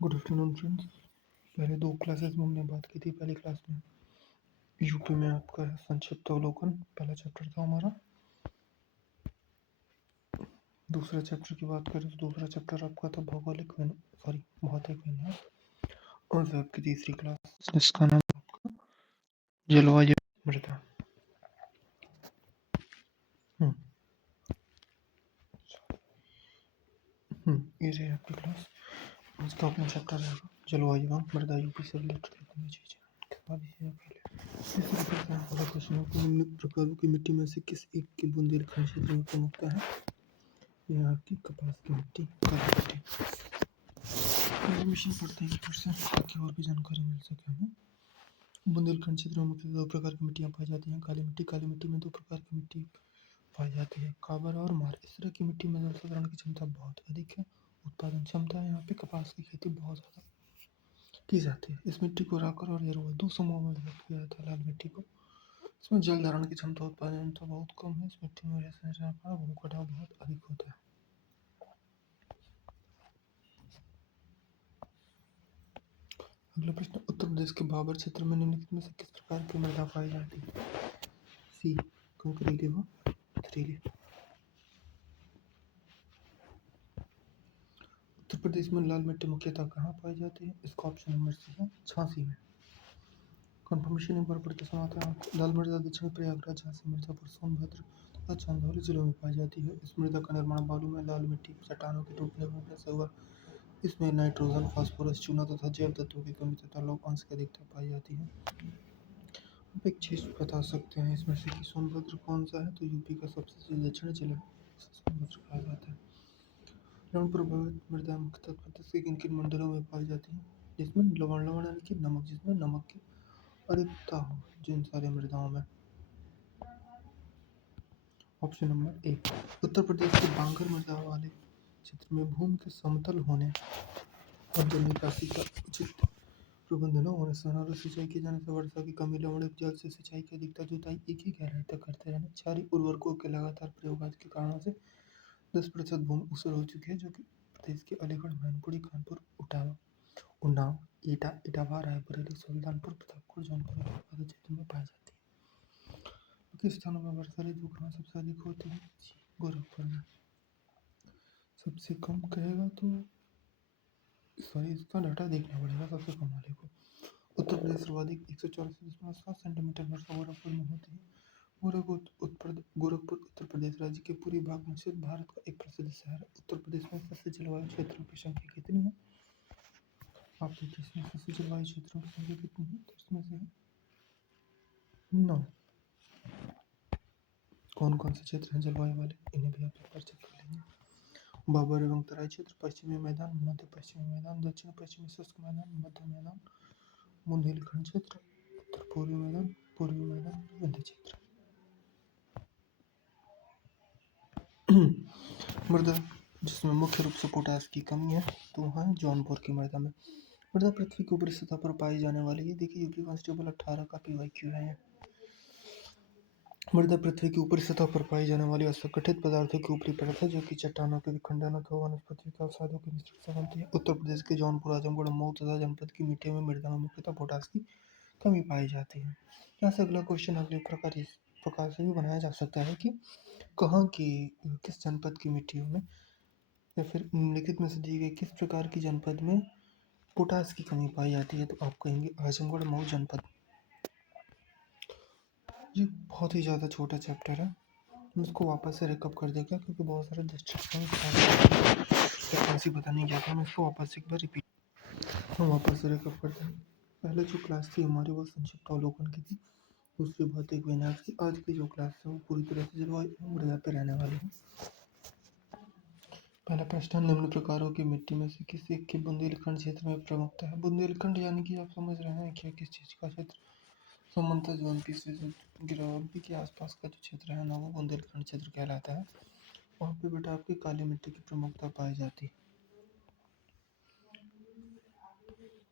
Good afternoon friends. पहले दो classes में हमने बात की थी। पहली क्लास में यूपी में आपका संक्षिप्त अवलोकन पहला चैप्टर था हमारा। दूसरे चैप्टर की बात करें तो दूसरा चैप्टर आपका था भौतिक विज्ञान। और आपकी तीसरी क्लास जिसका नाम आपका जलवायु मृदा। ये रही आपकी क्लास। इसका अपना चैप्टर रहेगा जलवायु एवं मृदा, यूपी से रिलेटेड कितनी चीजें। पहला क्वेश्चन है कि निम्न प्रकारों की मिट्टी में से किस एक की बुंदेलखंड क्षेत्र में प्रमुखता है। यह आपकी कपास की मिट्टी, काली मिट्टी। मिशन पढ़ते हैं फिर से ताकि और भी जानकारी मिल सके हमें। बुंदेलखंड क्षेत्र में मुख्यतः दो प्रकार की मिट्टियाँ पाई जाती हैं, काली मिट्टी। काली मिट्टी में दो प्रकार की मिट्टी पाई जाती है, काबर और मार। इस तरह की मिट्टी में जल संग्रहण की क्षमता बहुत अधिक है। उत्पादन क्षमता है यहाँ पे कपास की खेती बहुत ज़्यादा की जाती है। इस मिट्टी को राकर और यरुआ दो समूहों में विभक्त किया जाता है। लाल मिट्टी को, इसमें जल धारण की क्षमता, उत्पादन क्षमता बहुत कम है। इस मिट्टी में भूकटाव बहुत अधिक होता है। अगला प्रश्न, उत्तर प्रदेश के बाबर क्षेत्र में निम्नलिखित में से किस प्रकार की मृदा पाई जाती है। सी कंकरीली व पथरीली। उत्तर प्रदेश में लाल मिट्टी मुख्यतः कहाँ पाई जाती है। इसका ऑप्शन नंबर सी है, झांसी में। कंफर्मेशन एक बार पढ़ के सुनाता है। लाल मृदा दक्षिण प्रयागराज, झांसी, मिर्जापुर, सोनभद्र तथा चंदौली जिलों में पाई जाती है। इस मृदा का निर्माण बालू में लाल मिट्टी चट्टानों के टूटने फूटने से हुआ। इसमें नाइट्रोजन, फास्फोरस, चूना तथा जैव तत्वों की कमी तथा लौह अंश की अधिकता पाई जाती है। आप एक चीज बता सकते हैं इसमें से कि सोनभद्र कौन सा है, तो यूपी का सबसे दक्षिणी जिला सोनभद्र कहा जाता है। लवण प्रभावित मृदा मुख्यतः प्रदेश के किन किन मंडलों में पाई जाती है, जिसमें लवण यानी कि नमक, जिसमें नमक की अधिकता हो, जिन सारे मृदाओं में। Option number A. Uttar Pradesh के बांगर मृदा वाले क्षेत्र में भूमि के समतल होने और जल निकासी का उचित प्रबंध न होने से अनावृत सिंचाई किए जाने से वर्षा की कमी, लवणयुक्त जल से सिंचाई की अधिकता, जुताई एक ही गहराई तक करते रहने, क्षारीय उर्वरकों के लगातार प्रयोग आदि के कारणों से 10% भूमि ऊसर हो चुकी है, जो कि प्रदेश के अलीगढ़, मैनपुरी, कानपुर, उन्नाव, एटा, इटावा, रायबरेली, सुल्तानपुर, प्रतापगढ़, जौनपुर आदि क्षेत्रों में पाई जाती है। किस स्थानों में वर्षा ऋतु कहाँ सबसे अधिक होती है। गोरखपुर में। सबसे कम कहेगा तो सॉरी, इसका डाटा देखना पड़ेगा सबसे कम वाले को। उत्तर प्रदेश सर्वाधिक 184.7 सेंटीमीटर वर्षा गोरखपुर में होती है। गोरखपुर उत्तर प्रदेश राज्य के पूर्वी भाग में स्थित भारत का एक प्रसिद्ध शहर है। उत्तर प्रदेश में सबसे जलवायु क्षेत्रों की संख्या कितनी है। आप देखिए इसमें सबसे जलवायु क्षेत्रों की संख्या कितनी है, तो इसमें से 9। कौन कौन से क्षेत्र हैं जलवायु वाले, इन्हें भी आप एक बार चेक कर लेंगे। बाबर एवं तराई क्षेत्र, पश्चिमी मैदान, मध्य पश्चिमी मैदान, दक्षिण पश्चिमी शुष्क मैदान, मध्य मैदान, बुंदेलखंड क्षेत्र, उत्तर पूर्वी मैदान, पूर्वी मैदान, विंध्य क्षेत्र। मृदा जिसमें मुख्य रूप से पोटास की कमी है तो वहाँ है जौनपुर की मृदा में। मृदा पृथ्वी की ऊपरी सतह पर पाई जाने वाली है। देखिए यूपी कांस्टेबल 18 का PYQ है। मृदा पृथ्वी की ऊपरी सतह पर पाई जाने वाली असंगठित पदार्थों की ऊपरी परत है, जो कि चट्टानों के विखंडन अथवा वनस्पति के अवसादों के मिश्रण से बनती है। उत्तर प्रदेश के जौनपुर, आजमगढ़, मऊ तथा जनपद की मिट्टी में मृदा में मुख्यतः पोटास की कमी पाई जाती है। यहाँ से अगला क्वेश्चन अगले प्रकार से भी बनाया जा सकता है कि कहाँ की, किस जनपद की मिट्टियों में, या फिर निम्नलिखित में से दी गई किस प्रकार की जनपद में पोटास की कमी पाई जाती है, तो आप कहेंगे आजमगढ़, मऊ जनपद। ये बहुत ही ज़्यादा छोटा चैप्टर है, हम इसको वापस से रिकअप कर देगा क्योंकि बहुत सारे डिस्ट्रैक्शन ऐसी पता नहीं क्या था। हम इसको वापस एक बार रिपीट हम वापस से रिकअप करते हैं। पहले जो क्लास थी हमारी वो संक्षिप्त अवलोकन की थी, दूसरी भौतिक विज्ञान की। आज की जो क्लास है वो पूरी तरह से जलवायु मृदा पे रहने वाली है। पहला प्रश्न, निम्न प्रकारों की मिट्टी में से किस एक की बुंदेलखंड क्षेत्र में प्रमुखता है। बुंदेलखंड यानी कि आप समझ रहे हैं क्या, किस चीज़ का क्षेत्र। सामान्यतः जो एमपी से गिरावली के आसपास का जो क्षेत्र है ना, वो बुंदेलखंड क्षेत्र कहलाता है। वहाँ पे बेटा आपकी काली मिट्टी की प्रमुखता पाई जाती है।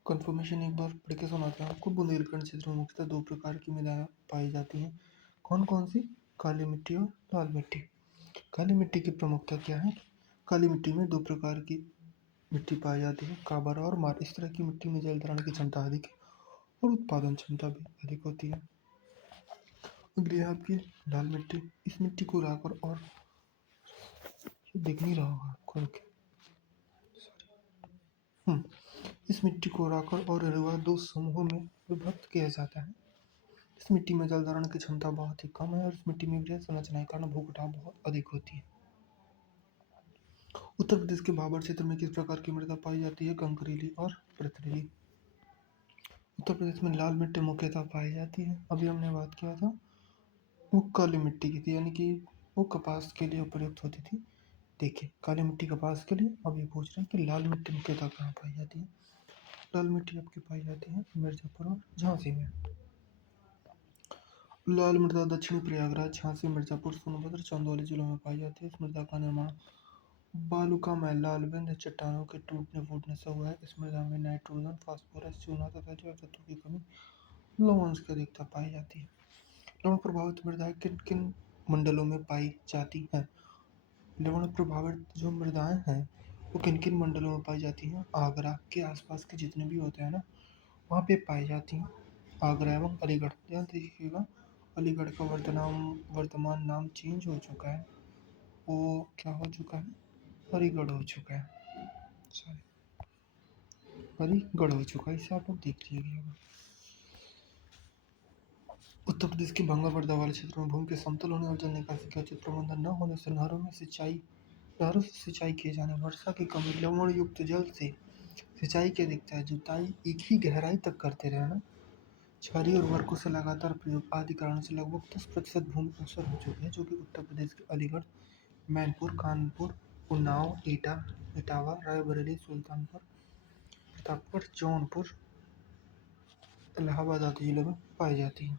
कंफर्मेशन एक बार पढ़ के सुनाता हूँ आपको। बुंदेलखंड क्षेत्र में मुख्यतः दो प्रकार की मृदाएं पाई जाती हैं। कौन कौन सी, काली मिट्टी और लाल मिट्टी। काली मिट्टी की प्रमुखता क्या है, काली मिट्टी में दो प्रकार की मिट्टी पाई जाती है। काबर और मार इस तरह की मिट्टी में जल धारण की क्षमता अधिक है और उत्पादन क्षमता भी अधिक होती है। अगली है आपकी लाल मिट्टी। इस मिट्टी को राकर और ये दिख नहीं रहा होगा आपको, इस मिट्टी को राकर और रेवा दो समूहों में विभक्त किया जाता है। इस मिट्टी में जल धारण की क्षमता बहुत ही कम है और इस मिट्टी में वृहद संरचना के कारण भू घटाव बहुत अधिक होती है। उत्तर प्रदेश के भाबर क्षेत्र में किस प्रकार की मृदा पाई जाती है? कंकरीली और पथरीली। उत्तर प्रदेश में लाल मिट्टी मुख्यतः पाई जाती है। अभी हमने बात किया था वो काली मिट्टी की थी, यानी कि वो कपास के लिए उपयुक्त होती थी। देखिए काली मिट्टी कपास के लिए। अब ये पूछ रहे हैं कि लाल मिट्टी मुख्यतः कहाँ पाई जाती है? लाल मिट्टी आपकी पाई जाती है मिर्जापुर और झांसी में। लाल मृदा दक्षिणी प्रयागराज, झांसी, मिर्जापुर, सोनभद्र, चंदौली जिलों में पाई जाती है। इस मृदा का निर्माण बालुकामय लाल विंध्य चट्टानों के टूटने फूटने से हुआ है। इस मृदा में नाइट्रोजन, फास्फोरस, चूना तथा जैव तत्वों की कमी, लवण की अधिकता पाई जाती है। लवण प्रभावित मृदाएं किन किन मंडलों में पाई जाती हैं? लवण प्रभावित जो मृदाएं हैं वो किन किन मंडलों में पाई जाती हैं? आगरा के आसपास के जितने भी होते हैं ना, वहाँ पे पाई जाती हैं। आगरा एवं अलीगढ़, ध्यान दीजिएगा अलीगढ़ का वर्तमान नाम चेंज हो चुका है, वो क्या हो चुका है? हरिगढ़ हो चुका है, सॉरी हरिगढ़ हो चुका है। इसे आप लोग देख लीजिएगा। उत्तर प्रदेश के भांगा पर्दा वाले क्षेत्रों में भूमि के समतल होने और जल निकासी का उचित प्रबंधन न होने से नहरों से सिंचाई किए जाने, वर्षा की कमी, लवण युक्त जल से सिंचाई की अधिकता है, जुताई एक ही गहराई तक करते रहना, छारी और वर्कों से लगातार प्रयोग आदि कारणों से लगभग 10% भूमि ऊसर हो चुकी है, जो कि उत्तर प्रदेश के अलीगढ़, मैनपुर, कानपुर, उन्नाव, इटावा, रायबरेली, सुल्तानपुर, प्रतापगढ़, जौनपुर, इलाहाबाद आदि जिलों में पाई जाती है।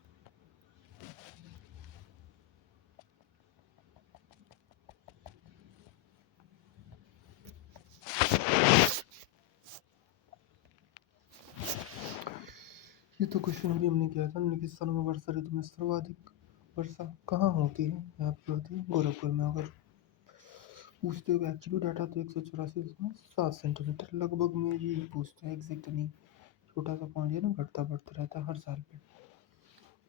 ये तो क्वेश्चन अभी हमने किया था। निम्नलिखित स्थानों में वर्षा ऋतु में सर्वाधिक वर्षा कहाँ होती है? यहाँ पे होती है गोरखपुर में। अगर पूछते हो एक्चुअली डाटा तो 184.7 सेंटीमीटर लगभग में ये पूछते हैं, एग्जैक्ट नहीं। छोटा सा पॉइंट है ना, घटता बढ़ता रहता है हर साल पे।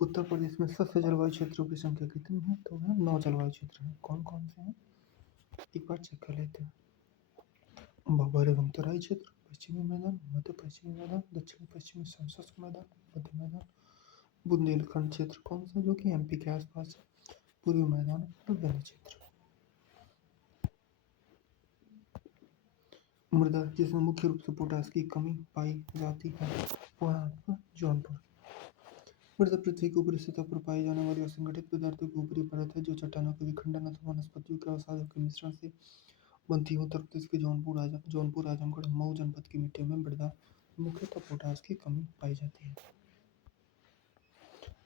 उत्तर प्रदेश में सबसे जलवायु क्षेत्रों की संख्या कितनी है? तो है 9 जलवायु क्षेत्र हैं। कौन कौन से हैं एक बार चेक कर लेते हैं। भाबर एवं तराई क्षेत्र, पश्चिमी मैदान, मध्य पश्चिमी मैदान, दक्षिण पश्चिमी समशुष्क मैदान, मध्य मैदान, बुंदेलखंड क्षेत्र कौन सा जो कि एमपी के आसपास है, पूर्वी मैदान और वैली क्षेत्र। मृदा जिसमें मुख्य रूप से पोटास की कमी पाई जाती है वह आपका जौनपुर। मृदा पृथ्वी की ऊपरी सतह पर पाई जाने वाली असंगठित पदार्थों की ऊपरी परत है जो चट्टानों के विखंडन अथवा वनस्पतियों के अवसादों के मिश्रण से बनती है। उत्तर प्रदेश के जौनपुर, आजमगढ़, मऊ जनपद की मिट्टी में मृदा मुख्यतः पोटास की कमी पाई जाती है।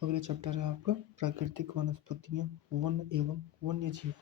अगला चैप्टर है आपका प्राकृतिक वनस्पतियां, वन एवं वन्य जीव।